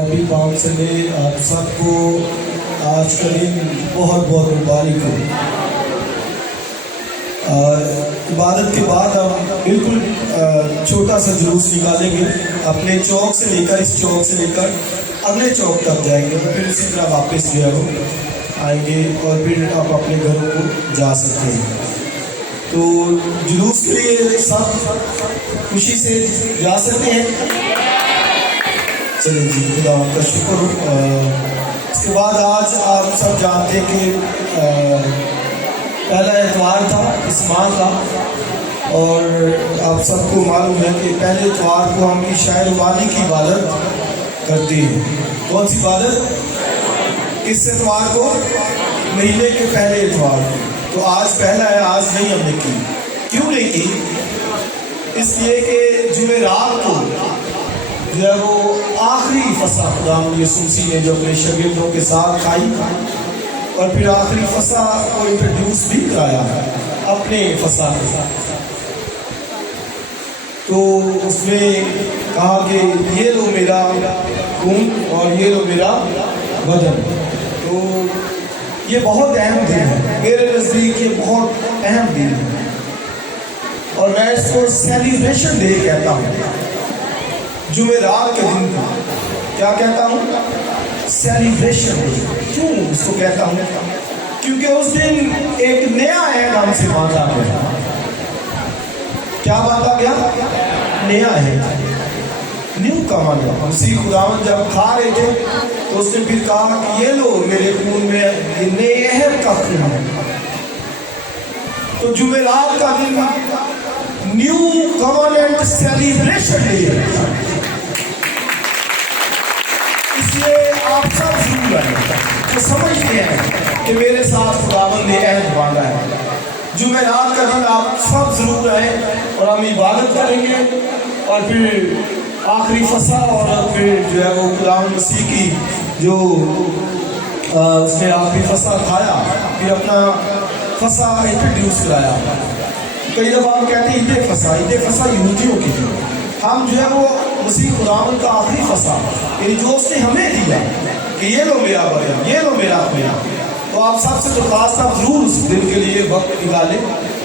نبی پاک صلی اللہ علیہ وسلم آپ سب کو آج کا دن بہت بہت مبارک ہو۔ عبادت کے بعد ہم بالکل چھوٹا سا جلوس نکالیں گے اپنے چوک سے لے کر، اس چوک سے لے کر اگلے چوک تک جائیں گے، پھر اسی طرح واپس جو ہے وہ آئیں گے اور پھر آپ اپنے گھروں کو جا سکتے ہیں۔ تو جلوس کے لیے سب خوشی سے جا سکتے ہیں؟ چلیں جی، خدا کا شکر۔ اس کے بعد آج آپ سب جانتے ہیں کہ پہلا اتوار تھا اس ماہ کا، اور آپ سب کو معلوم ہے کہ پہلے اتوار کو ہم شاعر والی کی عبادت کرتے ہیں۔ کون سی عبادت؟ کس اتوار کو؟ مہینے کے پہلے اتوار کو۔ تو آج پہلا ہے، آج نہیں ہم نے کی۔ کیوں نہیں کی؟ اس لیے کہ جمعرات کو جو ہے وہ آخری فصح خدا یسوع مسیح نے جو اپنے شاگردوں کے ساتھ کھائی، اور پھر آخری فصح کو انٹروڈیوس بھی کرایا اپنے فصح کے ساتھ۔ تو اس میں کہا کہ یہ لو میرا خون اور یہ لو میرا بدن۔ تو یہ بہت اہم دن ہے، میرے نزدیک یہ بہت اہم دن ہے، اور میں اس کو سیلیبریشن ڈے کہتا ہوں۔ جمعرات کے دن کو کیا کہتا ہوں؟ Celebration day. کیوں اس کو کہتا ہوں؟ کیونکہ اس دن ایک نیا عہد ہم سے باندھا گیا۔ کیا باندھا گیا؟ نیا عہد، نیو کمانڈ۔ مسیح خداوند جب کھا رہے تھے تو اس نے پھر کہا کہ یہ لو میرے خون میں یہ نئے عہد کا خون ہے۔ تو جمعرات کا دن نیو کمانڈ سیلیبریشن ڈے ہے۔ اس لیے آپ سب ضرور آئیں جو سمجھتے ہیں کہ میرے ساتھ خداوند نے عہد باندھا ہے۔ جمعرات کا دن آپ سب ضرور آئیں اور ہم عبادت کریں گے، اور پھر آخری فصح اور پھر جو ہے وہ خداوند مسیح کی جو اس نے آخری فصح کھایا، پھر اپنا فصح انٹروڈیوس کرایا۔ کئی دفعہ ہم کہتے ہیں عید فصح، عید فصح یہودیوں کی تھی۔ ہم جو ہے وہ مسیح خداوند کا آخری فصح، یعنی جو اس نے ہمیں دیا کہ یہ لو میرا بدن، یہ لو میرا خون۔ تو آپ سب سے درخواست آپ ضرور اس دن کے لیے وقت نکالیں،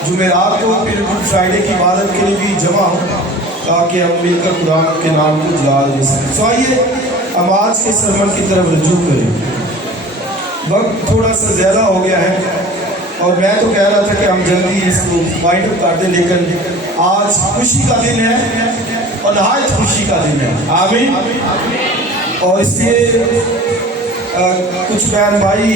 جمعرات کو، پھر گڈ فرائیڈے کی عبادت کے لیے بھی جمع ہوں، تاکہ ہم مل کر خداوند کے نام کو جلال دے سکیں۔ تو آئیے ہم آج کے سرمن کی طرف رجوع کریں۔ وقت تھوڑا سا زیادہ ہو گیا ہے، اور میں تو کہہ رہا تھا کہ ہم جلدی اس کو وائنڈ اپ کر دیں، لیکن آج خوشی کا دن ہے اور نہایت خوشی کا دن ہے۔ آمین۔ اور اس لیے کچھ بہن بھائی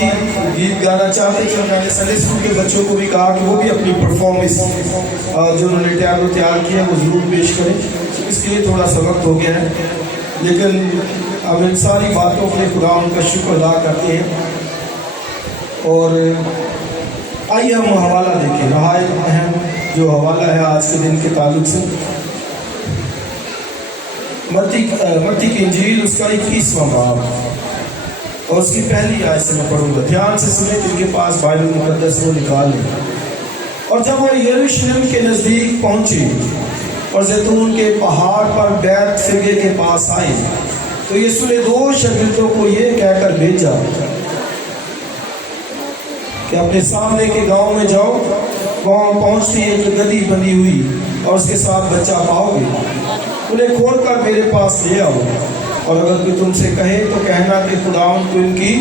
گیت گانا چاہتے تھے، میں نے سنڈے اسکول کے بچوں کو بھی کہا کہ وہ بھی اپنی پرفارمنس جو انہوں نے تیار کیا وہ ضرور پیش کریں۔ اس کے لیے تھوڑا سا وقت ہو گیا ہے، لیکن اب ان ساری باتوں کے خدا ان کا شکر ادا کرتے ہیں۔ اور آئیے ہم حوالہ دیکھیں، نہایت اہم جو حوالہ ہے آج کے دن کے تعلق سے، متی کی انجیل اس کا 21واں باب، اور اس کی پہلی آیت سے میں پڑھوں گا۔ دھیان سے سنیں، جن کے پاس بائبل مقدس وہ نکال لیں۔ اور جب وہ یروشلم کے نزدیک پہنچے اور زیتون کے پہاڑ پر بیت فرگے کے پاس آئے، تو یسوع نے 2 شاگردوں کو یہ کہہ کر بھیجا کہ اپنے سامنے کے گاؤں میں جاؤ، وہاں پہنچتی ایک گدھی بندھی ہوئی اور اس کے ساتھ بچہ پاؤ گے، انہیں کھول کر میرے پاس لے آؤ، اور اگر کوئی تم سے کہے تو کہنا کہ خداوند کو ان کی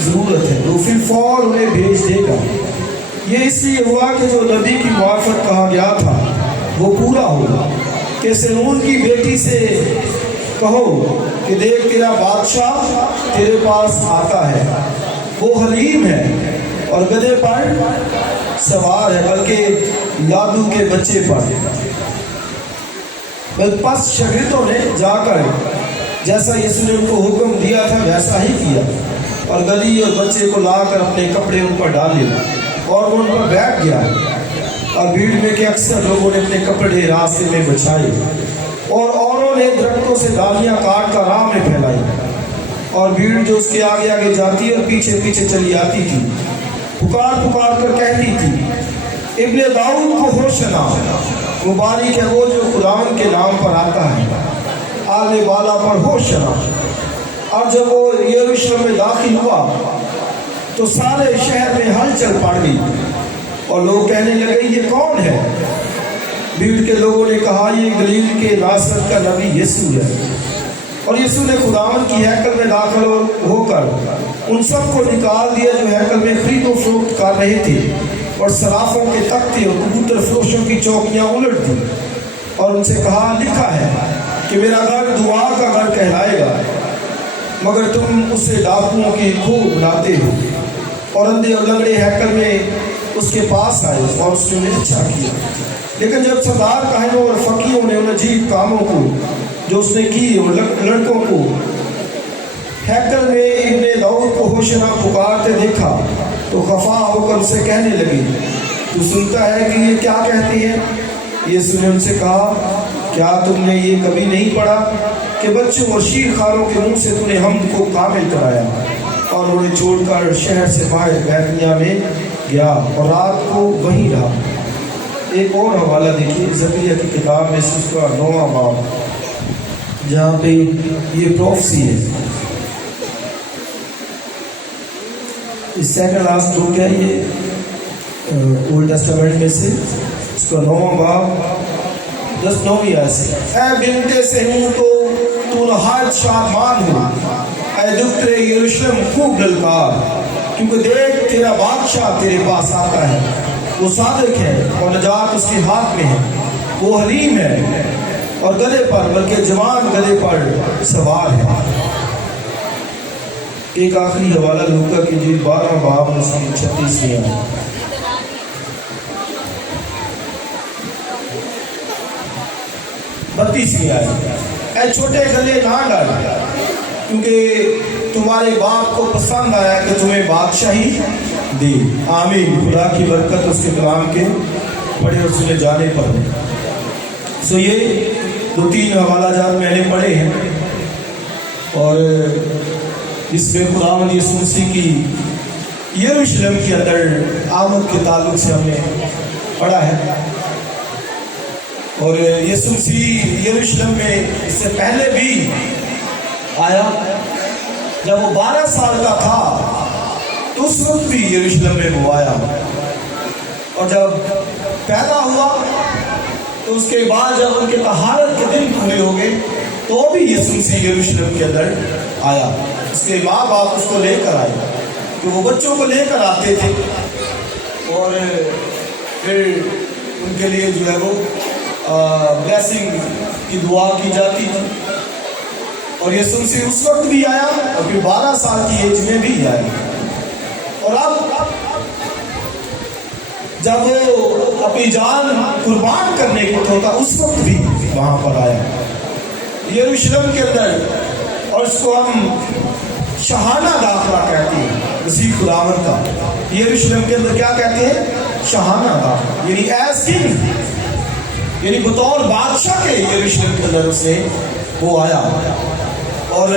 ضرورت ہے، تو پھر فوراً انہیں بھیج دے گا۔ یہ اس لیے ہوا کہ جو نبی کی معرفت کہا گیا تھا وہ پورا ہوگا کہ سنون کی بیٹی سے کہو کہ دیکھ تیرا بادشاہ تیرے پاس آتا ہے، وہ حلیم ہے اور گدھے پر سوار ہے، بلکہ لادو کے بچے پر۔ پس شاگردوں نے جا کر جیسا یسوع نے ان کو حکم دیا تھا ویسا ہی کیا، اور گدھی اور بچے کو لا کر اپنے کپڑے ان پر ڈالے، اور وہ ان پر بیٹھ گیا۔ اور بھیڑ میں کے اکثر لوگوں نے اپنے کپڑے راستے میں بچھائے، اور اوروں نے درختوں سے ڈالیاں کاٹ کر راہ میں پھیلائی، اور بھیڑ جو اس کے آگے آگے جاتی اور پیچھے پیچھے چلی آتی تھی پکار پکار کر کہتی تھی، ابن داؤد کو ہوشنا، مبارک ہے وہ جو خداوند کے نام پر آتا ہے، آنے والا پر ہوشنا۔ اور جب وہ یروشلم میں داخل ہوا تو سارے شہر میں ہلچل پڑ گئی اور لوگ کہنے لگے یہ کون ہے؟ بھیڑ کے لوگوں نے کہا یہ گلیل کے ناصرت کا نبی یسوع ہے۔ اور یسوع نے خداوند کی ہیکل میں داخل ہو کر ان سب کو نکال دیا جو ہیکل میں خرید و فروخت کر رہے تھے، اور صرافوں کے تختے اور کبوتر فروشوں کی چوکیاں الٹ دی، اور ان سے کہا لکھا ہے کہ میرا گھر دعا کا گھر کہلائے گا، مگر تم اسے ڈاکوؤں کی کھو بناتے ہو۔ اور اندھے اور لنگڑے ہیکل میں اس کے پاس آئے اور اس نے انہیں اچھا کیا۔ لیکن جب سردار کاہنوں اور فقیہوں نے ان عجیب کاموں کو جو اس نے کی اور لڑکوں کو ہیکل میں ابن داؤد کو ہوشنا پکارتے دیکھا تو خفا ہو کر اسے کہنے لگی تو سنتا ہے کہ یہ کیا کہتی ہے؟ یسوع نے ان سے کہا کیا تم نے یہ کبھی نہیں پڑھا کہ بچوں اور شیر خاروں کے منہ سے تم نے حمد کو کامل کرایا؟ اور انہیں چھوڑ کر شہر سے باہر بیتنیہ میں گیا اور رات کو وہیں رہا۔ ایک اور حوالہ دیکھیے زکریا کی کتاب میں اس کا 9واں باب جہاں پہ یہ پروفسی ہے۔ اس سیکنڈ لاسٹ بک ہے یہ اولڈ ٹیسٹامنٹ میں سے، اس کا 9واں باب 9ویں آیت سے، اے بنت صہیون تو نہایت شادمان ہو، اے دختر یروشلم خوب للکار، کیونکہ دیکھ تیرا بادشاہ تیرے پاس آتا ہے، وہ صادق ہے اور نجات اس کے ہاتھ میں ہے، وہ حلیم ہے اور گدھے پر بلکہ جوان گدھے پر سوار ہے۔ ایک آخری حوالہ لوکا کی انجیل 12واں باب اس کی 36ویں آیت، 32ویں آیت، اے چھوٹے گلے نہ ڈر، کیونکہ تمہارے باپ کو پسند آیا کہ تمہیں بادشاہی دی۔ آمین۔ خدا کی برکت اس کے کلام کے پڑھے اور سنے جانے پر ہے۔ سو یہ 2-3 حوالہ جات میں نے پڑھے ہیں اور اس میں خداوند یسوع مسیح کی یروشلم کے اندر آمد کے تعلق سے ہم نے پڑھا ہے، اور یسوع مسیح یروشلم میں اس سے پہلے بھی آیا۔ جب وہ 12 سال کا تھا تو اس وقت بھی یروشلم میں وہ آیا، اور جب پیدا ہوا تو اس کے بعد جب ان کے طہارت کے دن پورے ہو گئے تو بھی یسوع مسیح یروشلم کے اندر آیا۔ اس کے ماں باپ اس کو لے کر آئے، تو وہ بچوں کو لے کر آتے تھے اور پھر ان کے لیے جو ہے وہ بلیسنگ کی دعا کی جاتی تھی، اور یسوع مسیح اس وقت بھی آیا اور پھر 12 سال کی ایج میں بھی آیا، اور اب جب وہ اپنی جان قربان کرنے کو ہوتا اس وقت بھی وہاں پر آیا یروشلم کے اندر، اور اس کو ہم شاہانہ داخلہ کہتے ہیں مسیح خداوند کا۔ یروشلم کے اندر کیا کہتے ہیں؟ شاہانہ داخلہ، یعنی ایز کنگ، یعنی بطور بادشاہ کے یروشلم کے اندر اسے وہ آیا۔ اور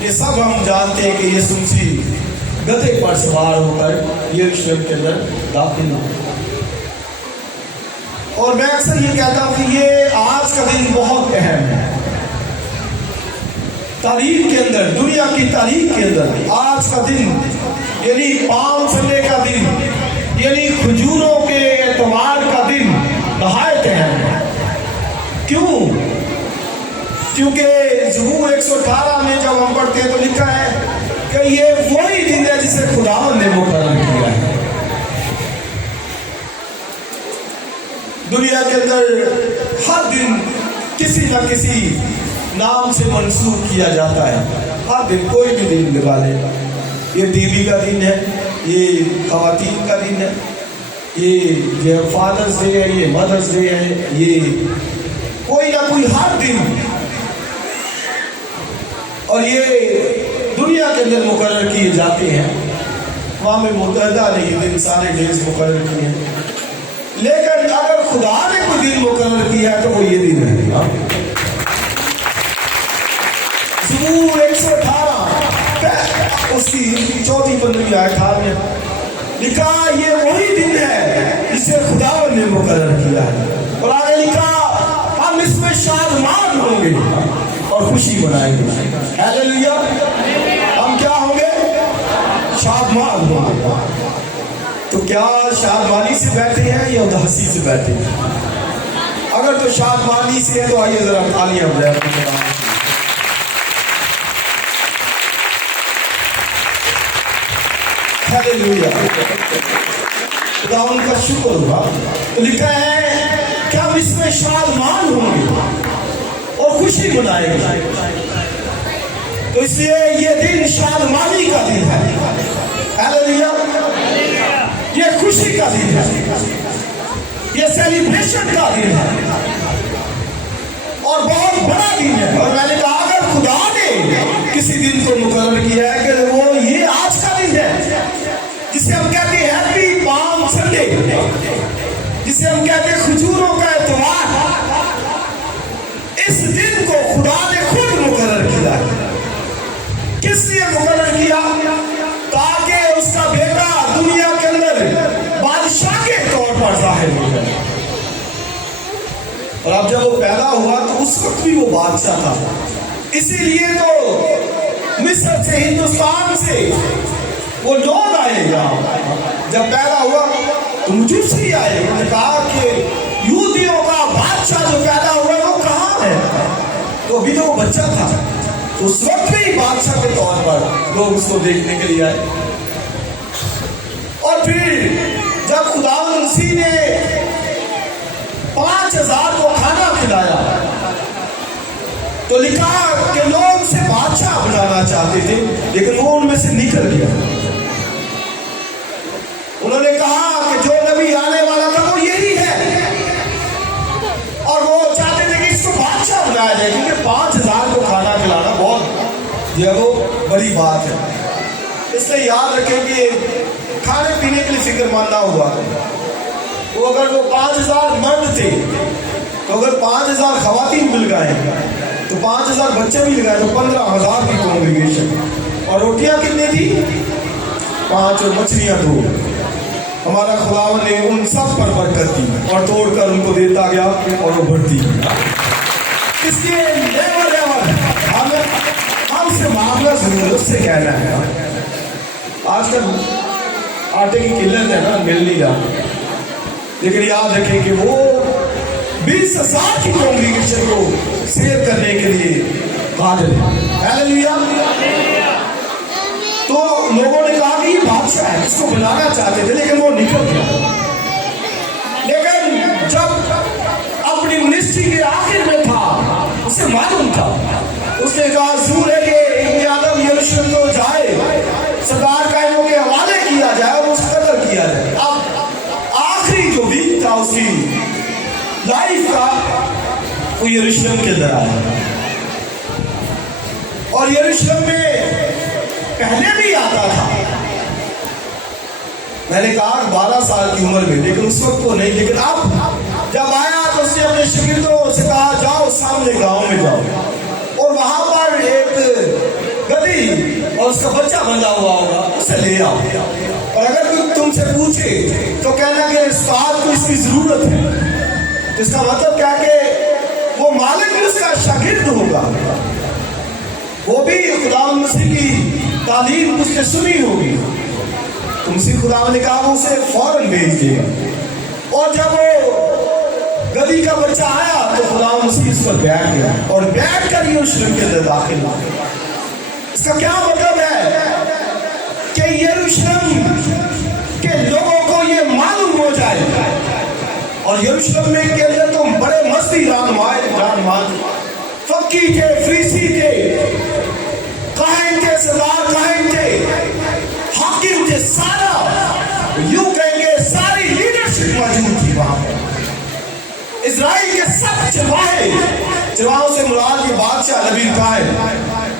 یہ سب ہم جانتے ہیں کہ یسوع مسیح گدھے پر سوار ہو کر یروشلم کے اندر داخل ہو۔ اور میں اکثر یہ کہتا ہوں کہ یہ آج کا دن بہت اہم ہے تاریخ کے اندر، دنیا کی تاریخ کے اندر۔ آج کا دن یعنی پام سنڈے کا دن، یعنی کھجوروں کے اتوار کا دن نہایت اہم ہے۔ کیوں؟ کیونکہ زبور 118 میں جب ہم پڑھتے ہیں تو لکھا ہے کہ یہ وہی دن ہے جسے خداوند نے مقرر کیا ہے۔ دنیا کے اندر ہر دن کسی نہ کسی نام سے منسوب کیا جاتا ہے، ہر دن کوئی بھی دن لگا لے، یہ ٹی وی کا دن ہے، یہ خواتین کا دن ہے، یہ فادرز ڈے ہے، یہ مدرز ڈے ہے، یہ کوئی نہ کوئی ہر دن، اور یہ دنیا کے اندر مقرر کیے جاتے ہیں۔ اقوام متحدہ نے یہ دن سارے ڈیز مقرر کیے ہیں، لیکن اگر خدا نے کوئی دن مقرر کیا ہے تو وہ یہ دن ہے۔ زبور 118 اس کی 4-15 آیت میں لکھا یہ وہی دن ہے جسے خدا نے مقرر کیا ہے، اور آگے لکھا ہم اس میں شادمان ہوں گے اور خوشی منائیں گے۔ ہیلیلویا۔ کیا شادمانی سے بیٹھے ہیں یا اداسی سے بیٹھے ہیں؟ اگر تو شادمانی سے ہے تو آئیے ذرا تالیاں بجائیں اپنے خدا کی۔ ہیلیلویا، خدا ان کا شکر ہوا۔ تو لکھا ہے کہ ہم اس میں شادمان ہوں گے اور خوشی منائیں گے۔ تو اس لیے یہ دن شادمانی کا دن ہے، ہیلیلویا، یہ خوشی کا دن ہے، یہ سیلیبریشن کا دن ہے اور بہت بڑا دن ہے۔ اور میں نے کہا اگر خدا نے کسی دن کو مقرر کیا ہے کہ وہ یہ آج کا دن ہے جسے ہم کہتے ہیں ہیپی پام سنڈے، جسے ہم کہتے ہیں کھجوروں کا اتوار، اس دن کو خدا نے خود مقرر کیا ہے۔ کس لیے مقرر کیا؟ تاکہ اس کا بیٹا دنیا کے اندر بادشاہ کے طور پر ظاہر ہو جائے۔ اور اب جب وہ پیدا ہوا تو اس وقت بھی وہ بادشاہ تھا، اسی لیے تو مصر سے، ہندوستان سے وہ لوگ آئے گا۔ جب پیدا ہوا تو مجوسی آئے، انہوں نے کہا کہ یہودیوں کا بادشاہ جو پیدا ہوا وہ کہاں ہے؟ تو ابھی تو وہ بچہ تھا، تو اس وقت بھی بادشاہ کے طور پر لوگ اس کو دیکھنے کے لیے آئے۔ اور پھر جب خدا مسیح نے 5000 کو کھانا کھلایا تو لکھا کہ لوگ اسے بادشاہ بنانا چاہتے تھے، لیکن وہ ان میں سے نکل گیا۔ انہوں نے کہا کہ جو نبی آنے والا تھا وہ یہی ہے، اور وہ چاہتے تھے کہ اس کو بادشاہ بنایا جائے، کیونکہ 5000 کو کھانا کھلانا بہت جو ہے وہ بڑی بات ہے۔ اس لیے یاد رکھیں کہ کھانے پینے کے لیے فکر ماننا ہوا تو اگر وہ 5000 مرد تھے تو اگر 5000 خواتین مل گئے تو 5000 بچے بھی لگائے تو 15000 کی کانگریگیشن۔ اور روٹیاں کتنی تھی؟ 5 اور مچھلیاں 2۔ ہمارا خداوند نے ان سب پر برکت دی اور توڑ کر ان کو دیتا گیا اور وہ بڑھتی گئی۔ اس لیے ہم سے معاملہ ضرور اس سے کہنا ہے۔ آج کل آٹے کی قلت ہے نا، مل نہیں رہا، لیکن یاد رکھیں کہ وہ 20,000 کی کانگریگیشن کو سیو کرنے کے لیے قادر ہے۔ ہیلیلویا۔ تو لوگوں نے کہا کہ یہ بادشاہ ہے، اس کو بنانا چاہتے تھے لیکن وہ نکل گیا۔ لیکن جب اپنی منسٹری کے آخر میں تھا اسے معلوم تھا، اس نے کہا ضرور ہے کہ ابن آدم یروشلم کو جائے، سردار قائموں کے حوالے کیا جائے اور اس کا قتل کیا جائے۔ اب آخری جو ویک تھا اس کی لائف کا وہ یروشلم کے اندر آیا، اور یروشلم میں پہلے بھی آتا تھا۔ میں نے کہا 12 سال کی عمر میں، لیکن اس وقت وہ نہیں، لیکن اب جب آیا تو اس نے اپنے شاگردوں سے کہا جاؤ سامنے گاؤں میں جاؤ اور وہاں پر ایک گدھی اور اس کا بچہ بندھا ہوا ہوگا، اسے لے آؤ، اور اگر کوئی تم سے پوچھے تو کہنا کہ استاد کو اس کی ضرورت ہے۔ اس کا مطلب کیا کہ وہ مالک بھی اس کا شاگرد ہوگا، وہ بھی خدا مسیح کی تعلیم اس نے سنی ہوگی، تو مسیح خدا نے کہا وہ اسے فوراً بھیج دے گا۔ اور جب وہ گدھی کا بچہ آیا تو خدا مسیح اس پر بیٹھ گیا اور بیٹھ کر یروشلم کے اندر داخل ہوا۔ اس کا کیا مطلب ہے کہ یروشلم کے لوگوں کو یہ معلوم ہو جائے، اور یروشلم میں کے اندر تو بڑے مستی رہنمان فقی تھے، فریسی تھے، کاہن تھے، سردار کاہن تھے، حاکم تھے، سارا یوں کہیں گے ساری لیڈرشپ موجود تھی وہاں پر۔ اسرائیل کے سب چرواہوں سے مراد یہ بادشاہ نبی کاہن،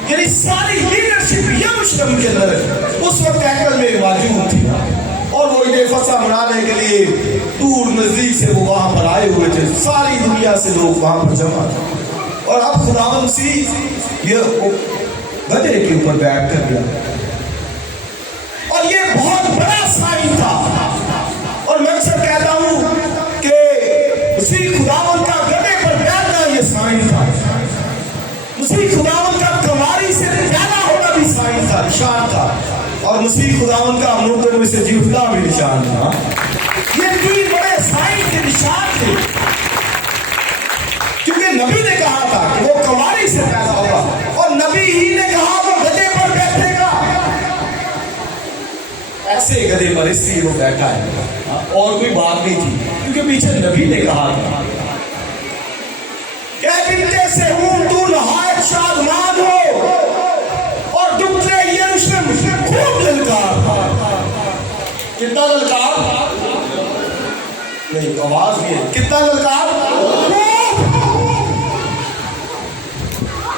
یعنی ساری لیڈرشپ یروشلم کے اندر اس وقت ہیکل میں موجود تھی، اور وہ عید فصح منانے کے لیے دور نزدیک سے وہ وہاں پر آئے ہوئے تھے، ساری دنیا سے لوگ وہاں پر جمع تھے۔ اور اب خداوند مسیح یہ گدھے کے اوپر بیٹھ کر گیا، اور یہ بہت بڑا سائن تھا۔ اور میں اکثر کہتا ہوں کہ مسیح خداوند کا گدھے پر بیٹھنا یہ سائن تھا، مسیح خداوند کا کماری سے پیدا ہونا بھی سائن تھا، نشان تھا۔ اور مسیح خداوند کا ہم لوگوں میں سے جیوتا بھی نشان تھا. یہ 3 بڑے سائن کے نشان تھے، کیونکہ نبی نے کہا تھا کہ وہ کنواری سے پیدا ہوگا، اور نبی ہی نے کہا وہ گدھے پر بیٹھے گا. ایسے گدھے پر اس لیے وہ بیٹھا ہے، اور کوئی بات نہیں تھی، کیونکہ پیچھے نبی نے کہا تھا کہ بنتے سے ہوں تو نہایت شادمان ہو، اور ڈبتے یروشلم خوب للکار. کتنا للکار؟ نہیں، آواز بھی ہے. کتنا للکار؟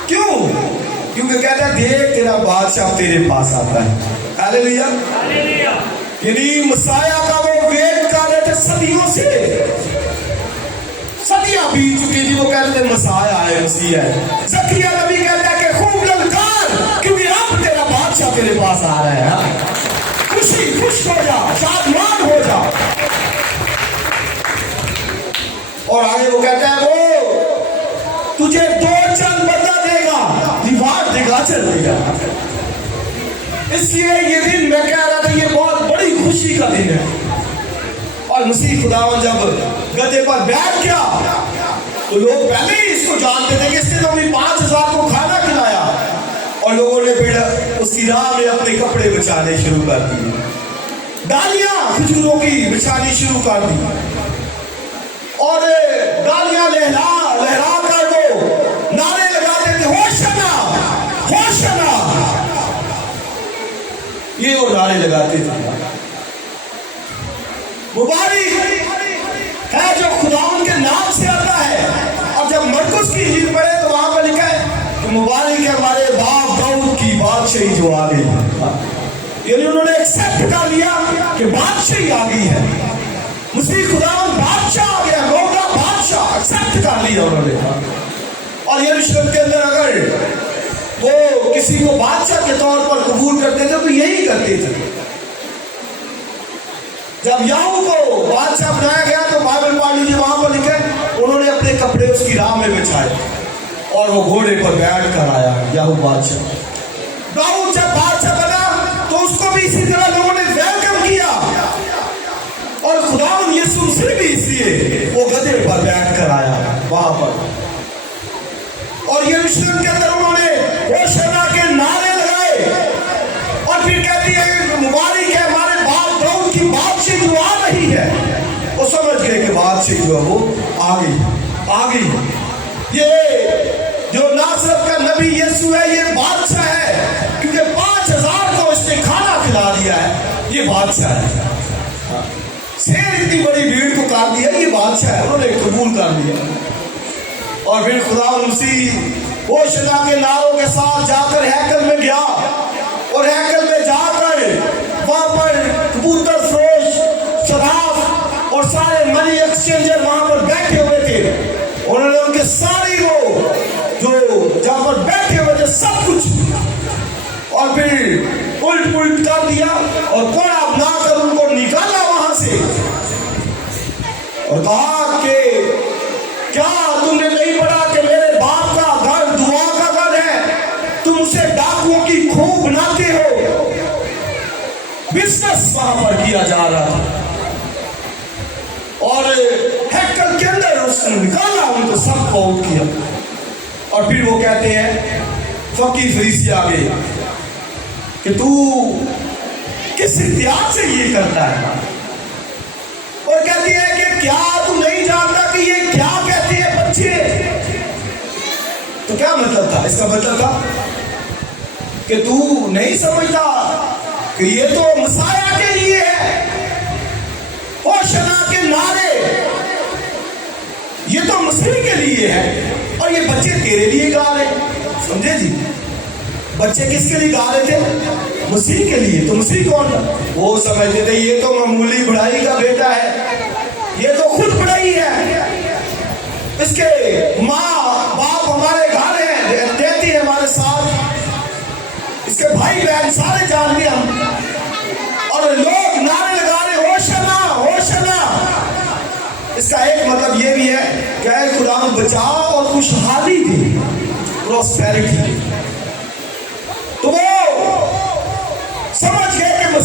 کیوں؟ کیونکہ کہتا ہے دیکھ تیرا بادشاہ تیرے پاس آتا ہے. ہاللیلویا. یعنی مسیح کا وہ ویٹ کر رہے تھے صدیوں سے، صدیاں بیت چکی تھی. وہ کہتے ہیں مسیح آئے، مسیح ہے. زکریا نبی کہتا ہے کہ خوب للکار، کیونکہ اب تیرا بادشاہ تیرے پاس آ رہا ہے. خوش ہو جا، شادمان ہو جا. اور آگے وہ کہتا ہے وہ تجھے 2 چند بدلہ دے گا، دیوار دے گا، چل دے گا. اس لیے یہ دن میں کہہ رہا تھا یہ بہت بڑی خوشی کا دن ہے. اور مسیح خداوند جب گدھے پر بیٹھ گیا تو لوگ پہلے ہی اس کو جانتے تھے کہ اس نے تو بھی 5000 کو کھانا کھلایا، اور لوگوں نے پھر اس کی راہ میں اپنے کپڑے بچانے شروع کر دیے، ڈالیاں کھجوروں کی بچانی شروع کر دی، اور ڈالیاں لہرا کر وہ نعرے لگاتے تھے ہوشنا ہوشنا. یہ وہ نعرے لگاتے تھے. مبارک ہے جو خداوند کے نام سے آتا ہے. اور جب مرکز کی انجیل پڑھے تو وہاں پر لکھا ہے کہ مبارک ہے ہمارے باپ داؤد کی بادشاہی جو آ گئی. یعنی انہوں نے ایکسپٹ کر لیا کہ بادشاہی آ گئی ہے. مسیح خداوند بادشاہ آ گیا، مولا بادشاہ ایکسپٹ کر لیا انہوں نے. اور یروشلم کے اندر اگر وہ کسی کو بادشاہ کے طور پر قبول کرتے تھے تو یہی کرتے تھے. جب یاہو کو بادشاہ بنایا گیا تو بائبل پڑھ لیجیے، وہاں پر لکھا ہے انہوں نے اپنے کپڑے اس کی راہ میں بچھائے اور وہ گھوڑے پر بیٹھ کر آیا یاہو بادشاہ. داؤد جب بادشاہ بنا تو اس کو بھی اسی طرح لوگوں نے ویلکم کیا، اور خداوند یسوع مسیح بھی اس لیے وہ گدھے پر بیٹھ کر آیا وہاں پر. اور یروشلم کے اندر انہوں نے ہوشنا کے نعرے لگائے، اور پھر کہتی ہے کہ مبارک ہے ہمارے باپ داؤد کی بادشاہی جو آ رہی ہے. وہ سمجھ گئے کہ بادشاہی جو ہے وہ آ گئی. یہ جو ناصرت کا نبی یسوع ہے یہ بادشاہ ہے، کیونکہ 5000 کو اس نے کھانا کھلا دیا ہے. یہ بادشاہ ہے. شیر اتنی بڑی بھیڑ کو کاٹ دیا، یہ بادشاہ ہے. انہوں نے قبول کر لیا. اور پھر خدا مسیح ہوشنا کے نعروں کے ساتھ جا کر ہیکل میں گیا، اور ہیکل میں جا کر وہاں پر کبوتر فروش، صراف اور سارے منی ایکسچینجر وہاں پر بیٹھے ہوئے تھے. انہوں نے ان کے ساری وہ جو جہاں پر بیٹھے ہوئے تھے سب کچھ اور پھر الٹ پلٹ کر دیا اور کوڑا بنا کر ان کو نکالا وہاں سے، اور کہا کہ کیا تم نے نہیں پڑھا کہ میرے باپ کا گھر دعا کا گھر ہے؟ تم اسے ڈاکوؤں کی کھوپ بناتے ہو. بزنس وہاں پر کیا جا رہا تھا، اور ہیکل کے اندر اس نے نکالا ان کو سب کو آؤٹ کیا. اور پھر وہ کہتے ہیں فقیر فریسی آگے کہ تو کس اختیار سے یہ کرتا ہے؟ اور کہتی ہے کہ کیا تو نہیں جانتا کہ یہ کیا کہتے ہیں بچے؟ تو کیا مطلب تھا؟ اس کا مطلب تھا کہ تو نہیں سمجھتا کہ یہ تو مسیح کے لیے ہے. ہوشنا کے نعرے یہ تو مسیح کے لیے ہے، اور یہ بچے تیرے لیے گا رہے. سمجھے جی؟ بچے کس کے لیے گا رہے تھے؟ مسیح کے لیے. تو مسیح کون تھا؟ وہ سمجھتے تھے یہ تو معمولی بڑھائی کا بیٹا ہے، یہ تو خود بڑھائی ہے، اس کے ماں باپ ہمارے گھر ہیں، دیتی ہے ہمارے ساتھ، اس کے بھائی بہن سارے جانتے ہم. اور لوگ نعرے لگا رہے ہوشنا ہوشنا. اس کا ایک مطلب یہ بھی ہے کہ اے خدا بچا اور خوشحالی دی، پروسپیرٹی. تو وہ سمجھ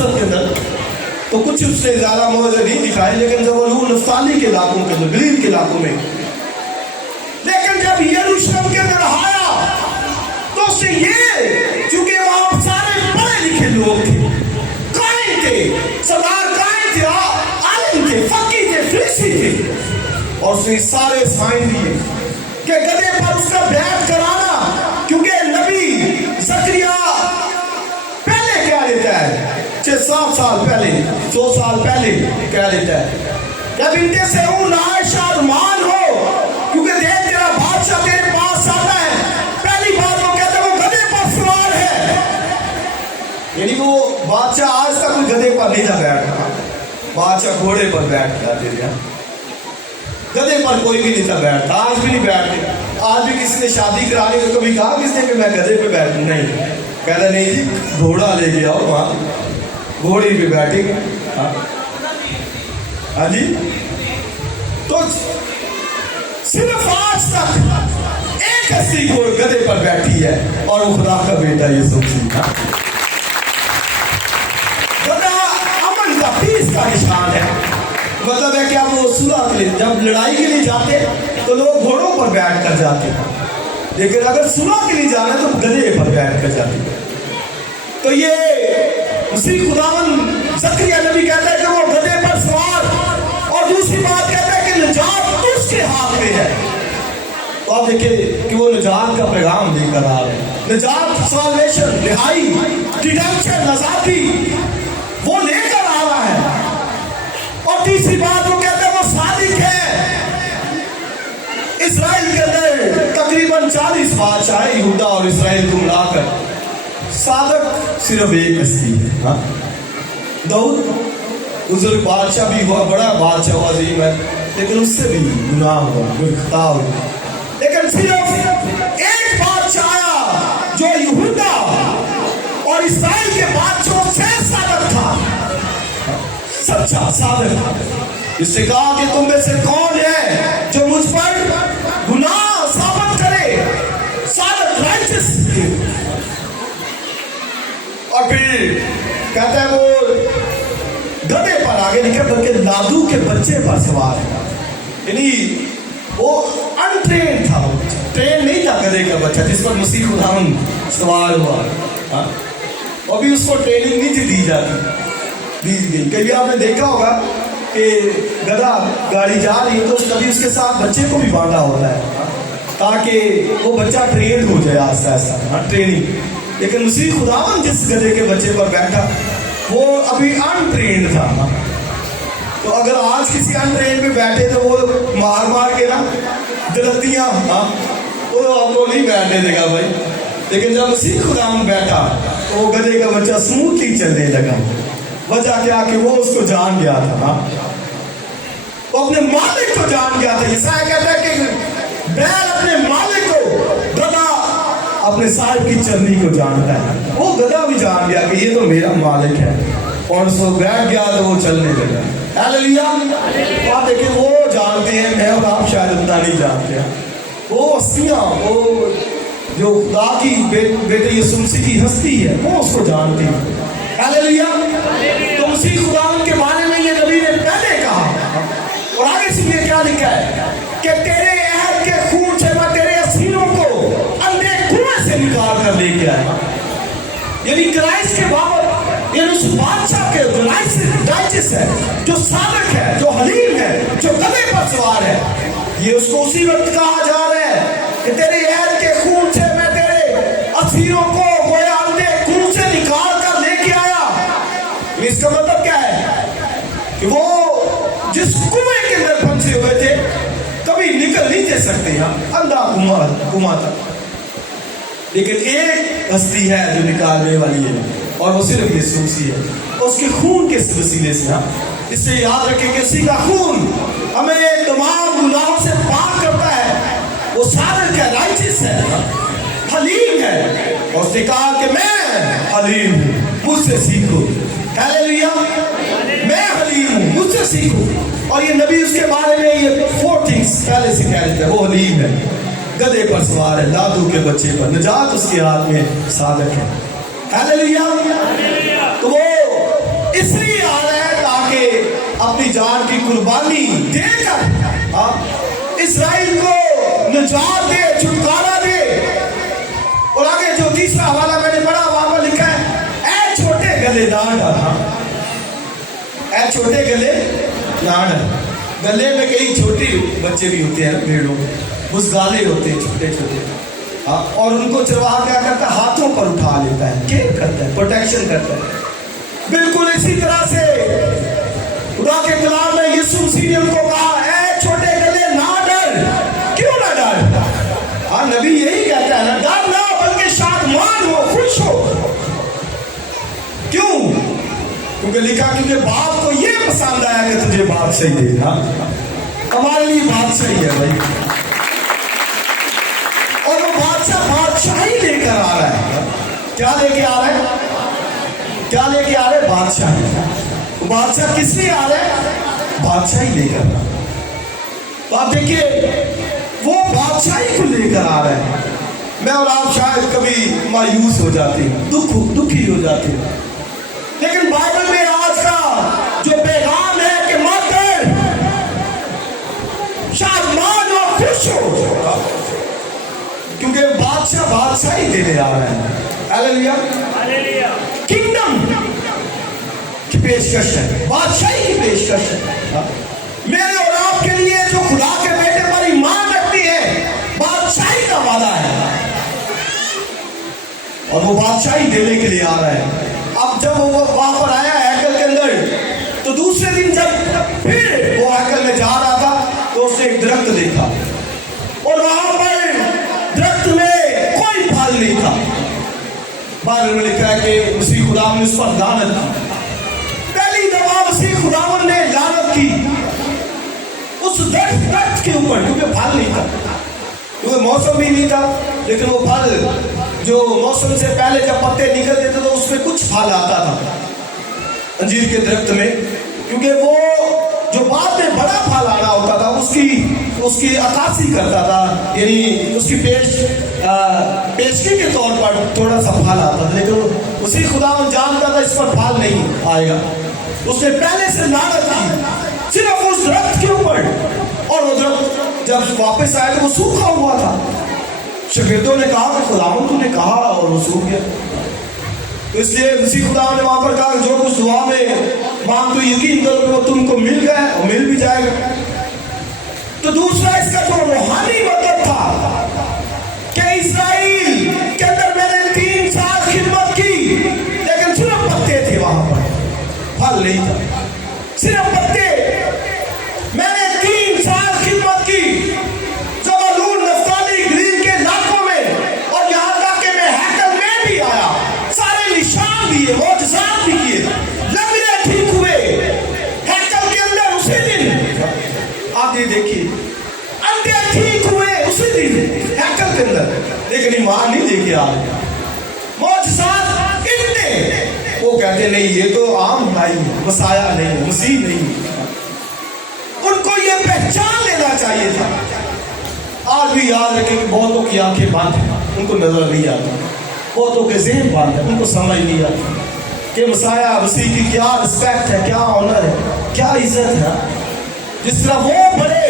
نصرت کے اندر تو کچھ اس نے زیادہ موضوع نہیں دکھائے، لیکن جب وہ نفتالی کے علاقوں کے اندر، گلیل کے علاقوں میں، لیکن جب یروشلم کے اندر آیا تو اس نے یہ، چونکہ وہاں سارے پڑھے لکھے لوگ تھے، قائم تھے، سردار قائم تھے، عالم تھے، فقی تھے، فریسی تھے، اور اس نے سارے سائن دیے کہ گدھے پر اس کا بیعت کرانا، کیونکہ نبی زکریا پہلے کہہ لیتا ہے، 6-7 سال پہلے، 100 سال پہلے کہہ لیتا ہے کہ بنتے سے اون عائشہ ارمان ہو، کیونکہ دیکھ تیرا بادشاہ تیرے پاس آتا ہے، پہلی بات وہ کہتا ہے وہ گدھے پر سوار ہے، یعنی وہ بادشاہ آج تک کوئی گدھے پر نہیں تھا بیٹھا، بادشاہ گھوڑے پر بیٹھ جاتے تھے، گدھے پر کوئی بھی نہیں تھا بیٹھتا، آج بھی نہیں بیٹھتے، آج بھی کسی نے شادی کرانے کو کبھی کہا کس نے کہ میں گدھے پہ بیٹھوں، نہیں، کہتا نہیں جی گھوڑا لے کے آؤ، وہاں گھوڑی پہ بیٹھیں گے، ہاں جی، تو صرف آج تک ایک ہستی کو گدھے پر بیٹھی ہے اور وہ خدا کا بیٹا یسوع مسیح، گدھا امن کا، پیس کا نشان ہے، مطلب ہے کہ آپ وہ صلح کے لیے، جب لڑائی کے لیے جاتے تو لوگ گھوڑوں پر بیٹھ کر جاتے، لیکن اگر صلح کے لیے جانا ہے تو گدھے پر بیٹھ کر جاتے۔ تو یہ مسیح خداوند زکریا نبی کہتا ہے کہ وہ گدھے پر سوار، اور دوسری بات کہتا ہے کہ نجات اس کے ہاتھ میں ہے، تو آپ دیکھیں کہ وہ نجات کا پیغام لے کر آ رہے ہیں، نجات، سالویشن، رہائی، ریڈمپشن، آزادی وہ لے کر آ رہا ہے۔ اور تیسری بات وہ کہتے ہیں وہ صادق ہے۔ اسرائیل کے اندر تقریباً 40 بادشاہ ہیں، یہودا اور اسرائیل کو ملا کر، صادق صرف ایک ہستی ہے۔ داؤد بزرگ بادشاہ بھی ہوا، بڑا بادشاہ ہوا، عظیم ہے، لیکن اس سے بھی گناہ ہوا، کوئی خطا ہوئی، لیکن صرف ایک بادشاہ آیا جو یہودا اور اسرائیل کے بادشاہوں سے صادق تھا، سچا صادق۔ اس نے کہا کہ تم میں سے کون ہے جو مجھ پر گناہ ثابت کرے، صادق، رائچس۔ اور پھر کہتا ہے وہ گدھے پر آگے نہیں کہ بلکہ لادو کے بچے پر سوار ہے، یعنی وہ انٹرینڈ تھا، ٹرین نہیں تھا گدھے کا بچہ جس پر مسیح خداوند سوار ہوا، اور بھی اس کو ٹریننگ نہیں تھی دی جاتی، دی گئی۔ کبھی آپ نے دیکھا ہوگا کہ گدھا گاڑی جا رہی ہے تو کبھی اس کے ساتھ بچے کو بھی باندھا ہوتا ہے تاکہ وہ بچہ ٹرینڈ ہو جائے آہستہ آہستہ، ٹریننگ۔ لیکن مسیح خداوند جس گدھے کے بچے پر بیٹھا وہ ابھی انٹرینڈ تھا، تو اگر آج کسی انٹرینڈ پہ بیٹھے تو وہ مار مار کے نا دلتیاں، وہ آپ کو نہیں بیٹھنے دے گا بھائی، لیکن جب مسیح خداوند بیٹھا تو وہ گدھے کا بچہ سموتھلی چلنے لگا۔ وجہ کیا کہ وہ اس کو جان گیا تھا، وہ اپنے مالک کو جان گیا تھا۔ یسایہ کہتا ہے کہ بیل اپنے مالک کو، گدھا اپنے صاحب کی چرنی کو جانتا ہے۔ وہ گدھا بھی جان گیا کہ یہ تو میرا مالک ہے، اور اس کو بیٹھ گیا تو وہ چلنے لگا۔ ہاللیلویہ۔ آپ دیکھیں وہ جانتے ہیں، میں اور آپ شاید اتنا نہیں جانتے ہیں، وہ ہستیاں، وہ جو خدا کی بیٹے یسوع مسیح کی ہستی ہے، وہ اس کو جانتی ہے۔ ہاللیلویہ۔ تو مسیح خداوند کے بارے میں یہ نبی نے پہلے کہا، اور آگے سے یہ کیا لکھا ہے کہ تیرے عہد کے خون سے میں تیرے اسیروں کو اندھے کنویں سے نکال کر لے کے آیا، یعنی کرائسٹ کے بابت، یعنی اس بادشاہ کے جو رائچس ہے، جو صادق ہے، جو حلیم ہے، جو گدھے پر سوار ہے، یہ اس کو اسی وقت کہا جا رہا ہے کہ تیرے عہد کے خون سے میں تیرے اسیروں کو گویا اندھے کنویں سے نکال کر لے کے آیا۔ اس کا مطلب کیا ہے کہ وہ جس کنویں کے اندر پھنسے ہوئے تھے کبھی نکل نہیں دے سکتے، اندھا کنواں تھا، لیکن ایک ہستی ہے جو نکالنے والی ہے، اور وہ صرف یسوع مسیح ہے، اس کے خون کے وسیلے سے۔ اس سے یاد رکھیں کہ اسی کا خون ہمیں تمام گناہوں سے پاک کرتا ہے، وہ صادق ہے، رائچس ہے، حلیم ہے، اور اس نے کہا کہ میں حلیم ہوں، مجھ سے سیکھو۔ ہاللیلویہ۔ میں حلیم ہوں، مجھ سے سیکھو۔ اور یہ نبی اس کے بارے میں یہ 4 things پہلے سے کہہ دیتا ہے، وہ حلیم ہے، گدھے پر سوار ہے، لادو کے بچے پر، نجات اس کے ہاتھ میں، صادق ہے۔ ہاللیلویہ۔ تو وہ اس لیے آ رہا ہے تاکہ اپنی جان کی قربانی دے کر اسرائیل کو نجات دے، چھٹکارا دے۔ اور آگے جو تیسرا حوالہ میں نے پڑھا وہاں پر لکھا ہے اے چھوٹے گلے نہ ڈرنا، اے چھوٹے گلے نہ ڈرنا۔ گلے میں کئی چھوٹے بچے بھی ہوتے ہیں، بھیڑوں میں بزگالے ہوتے ہیں چھوٹے چھوٹے، اور ان کو چرواہا کیا کرتا ہے؟ ہاتھوں پر اٹھا لیتا ہے، کیئر کرتا ہے، پروٹیکشن کرتا ہے۔ بالکل اسی طرح سے خدا کے کلام میں یسوع مسیح نے ان کو کہا اے چھوٹے گلے نہ ڈر۔ کیوں نہ ڈر؟ ہاں نبی یہی کہتا ہے نا، ڈر نہ بلکہ شادمان ہو، خوش ہو۔ کیوں؟ کیونکہ لکھا کیونکہ باپ کو یہ پسند آیا کہ تجھے بادشاہی دے گا۔ ہمارے لیے بادشاہی ہے بھائی، اور وہ بادشاہی لے کر آ رہا ہے۔ کیا لے کے آ رہا ہے؟ کیا لے کے آ رہے؟ بادشاہ۔ بادشاہ کس لیے آ رہے ہیں؟ بادشاہی لے کر۔ تو آپ دیکھیے وہ بادشاہی کو لے کر آ رہے ہیں۔ میں اور آپ شاید کبھی مایوس ہو جاتے ہیں، دکھی ہو جاتے ہیں، لیکن بائبل میں آج کا جو پیغام ہے کہ مت ڈر، شادمان اور خوش ہو، کیونکہ بادشاہی دینے آ رہے ہیں۔ ہاللیلویا، کنگڈم کی پیشکش ہے، بادشاہی کی پیشکش ہے میرے اور آپ کے لیے جو خدا کے بیٹے پر ایمان رکھتی ہے۔ بادشاہی کا وعدہ ہے اور وہ بادشاہی دینے کے لیے آ رہا ہے۔ اب جب وہ وہاں پر آیا ہیکل کے اندر، تو دوسرے دن جب پھر وہ ہیکل میں جا رہا تھا تو اس نے ایک درخت دیکھا، اور وہاں پر درخت میں کوئی پھل نہیں تھا۔ بائبل میں لکھا ہے کہ مسیح خدا نے اس پر لعنت کی۔ پہلی دفعہ مسیح خداوند نے لعنت کی اس درخت کے اوپر، کیونکہ پھل نہیں تھا، کیونکہ موسم بھی نہیں تھا، لیکن وہ پھل جو موسم سے پہلے جب پتے نکلتے تھے تو اس میں کچھ پھل آتا تھا انجیر کے درخت میں، کیونکہ وہ جو بعد میں بڑا پھل آنا ہوتا تھا اس کی عکاسی کرتا تھا، یعنی اس کی پیشگی کے طور پر تھوڑا سا پھل آتا تھا، لیکن اسی خدا جانتا تھا اس پر پھل نہیں آئے گا۔ اس نے پہلے سے لعنت کی صرف اس درخت کے اوپر، اور وہ درخت جب واپس آئے تو وہ سوکھا ہوا تھا۔ شاگردوں نے کہا کہ خداوند تو نے کہا، اور وہ سوکھ گیا۔ تو اس لیے مسیح خدا نے وہاں پر کہا کہ جو کچھ دعا میں مانگ تو یقین کرو کہ وہ تم کو مل گیا اور مل بھی جائے گا۔ تو دوسرا اس کا جو روحانی مطلب تھا کہ اسرائیل کے اندر میں نے 3 سال خدمت کی، لیکن صرف پتے تھے وہاں پر، پھل نہیں تھا، صرف پتے۔ میں نے 3 سال خدمت کی زبولون، نفتالی، گلیل کے علاقوں میں، اور یہاں تک کہ میں ہیکل میں بھی آیا، سارے نشان دیے، معجزات بھی کیے، لنگڑے ٹھیک ہوئے ہیکل کے اندر اسی دن۔ آپ یہ دیکھیے، اندھے ٹھیک ہوئے اسی دن ہیکل کے اندر، لیکن ایمان نہیں لے کے آ رہے، معجزات اتنے۔ وہ کہتے نہیں یہ تو عام بھائی ہے، مسیح نہیں ہے، مسیح نہیں ہے۔ ان کو یہ پہچان لینا چاہیے تھا۔ آج بھی یاد رکھیں کہ بہتوں کی آنکھیں بند ہیں، ان کو نظر نہیں آتا، بہتوں کے ذہن بند ہیں، ان کو سمجھ نہیں آتی کہ مسیح کی کیا رسپیکٹ ہے، کیا آنر ہے، کیا عزت ہے۔ جس طرح وہ بڑے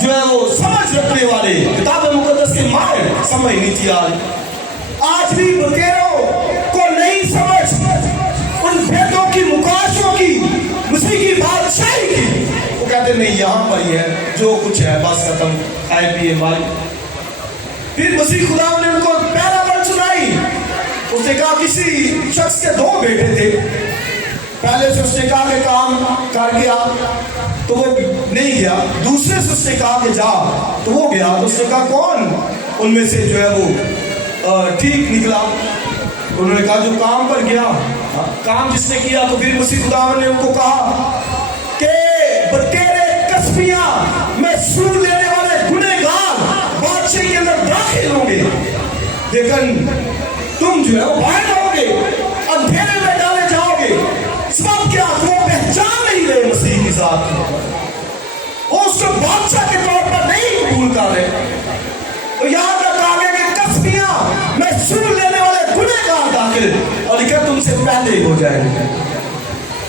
جو ہے وہ سمجھ رکھنے والے، کتاب مقدس کے ماہر، سمجھ نہیں تھی آج بھی بکیروں کو نہیں سمجھ ان بھیدوں کی، مکاشوں کی، مسیح کی بادشاہی کی۔ وہ کہتے نہیں یہاں پر ہی ہے، جو کچھ ہے بس ختم، کھائے پیے ماری۔ پھر مسیح خدا نے ان کو پیرابل سنائی۔ اس نے کہا کسی شخص کے 2 بیٹے تھے، پہلے سے اس نے کہا کہ کام کر گیا تو وہ نہیں گیا، دوسرے سے اس نے کہا کہ جا تو وہ گیا، تو اس نے کہا کون ان میں سے جو ہے وہ ٹھیک نکلا؟ انہوں نے کہا جو کام پر گیا، کام جس نے کیا۔ تو پھر مسیح خداوند نے ان کو کہا کہ تیرے کسبیاں میں سود لینے والے گنہگار بادشاہی کے اندر داخل ہوں گے، لیکن تم جو ہے وہ باہر رہو گے، اندھیرے میں ڈالے جاؤ گے۔ سبب کیا؟ وہ پہچان نہیں رہے مسیح کی ذات کو، وہ اس کو بادشاہ کے طور پر نہیں قبول کر رہے۔ تو یہاں تک آگے کہ کسبیاں میں سود لینے والے گنہگار داخل، اور لکھا تم سے پہلے ہو جائیں گے۔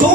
2